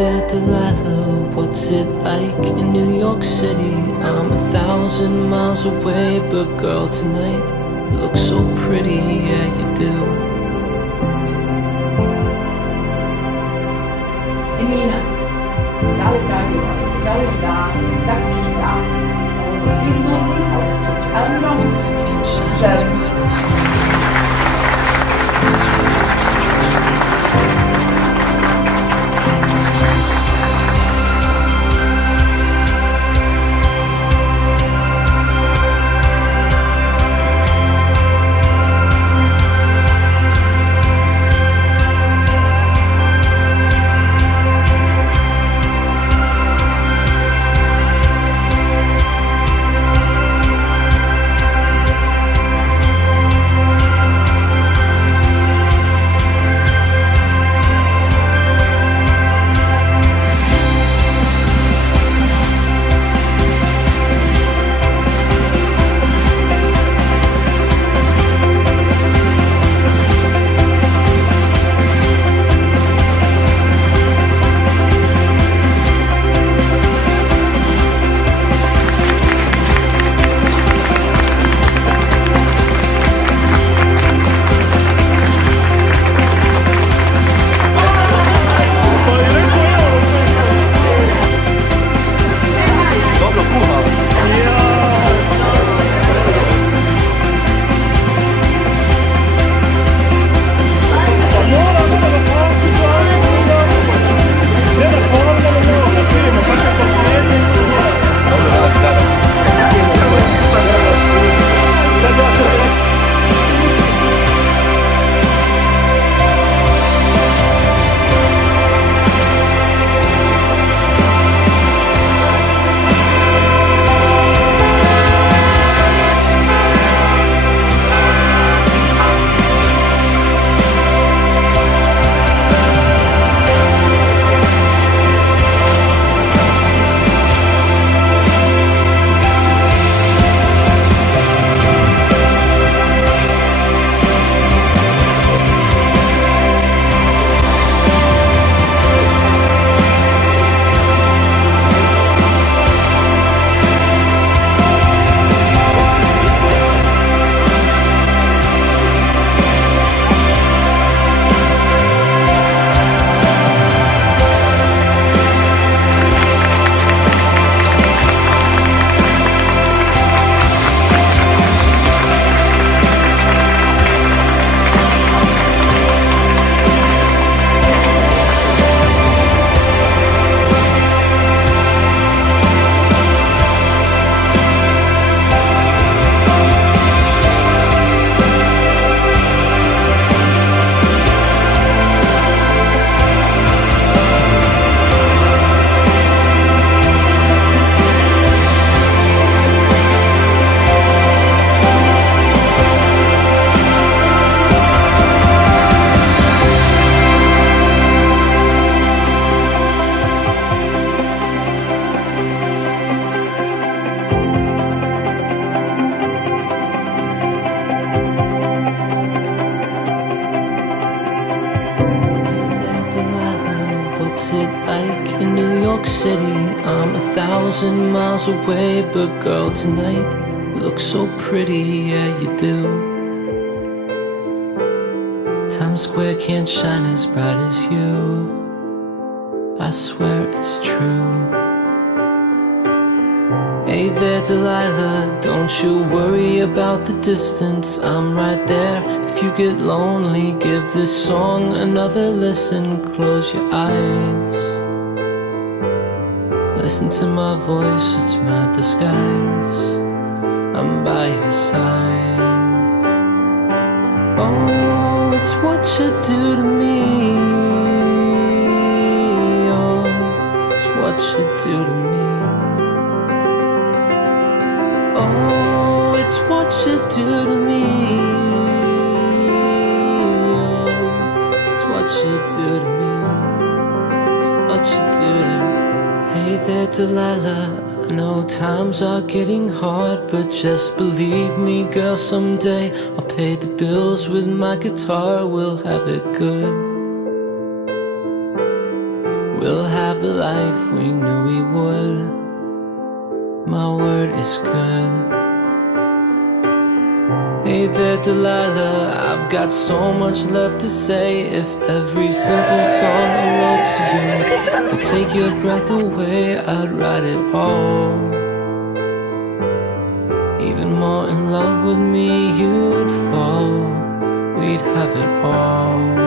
there, Delilah, what's it like in New York City? I'm 1,000 miles away, but girl, tonight you look so pretty, yeah you do. Emina, da li tražimo, želiš da tako ćeš praviti? Pismo i Elmirom želim. City, I'm 1,000 miles away, but girl, tonight you look so pretty, yeah you do. Times Square can't shine as bright as you, I swear it's true. Hey there, Delilah, don't you worry about the distance, I'm right there. If you get lonely, give this song another listen, close your eyes. Listen to my voice, it's my disguise, I'm by your side. Oh, it's what you do to me. Oh, it's what you do to me. Oh, it's what you do to me. Oh, it's what you do to me. It's what you do to me. Hey there, Delilah, I know times are getting hard, but just believe me, girl, someday I'll pay the bills with my guitar, we'll have it good. we'll have the life we knew we would. My word is good. Hey there, Delilah, I've got so much left to say. If every simple song I wrote to you would take your breath away, I'd write it all. Even more in love with me, you'd fall. We'd have it all.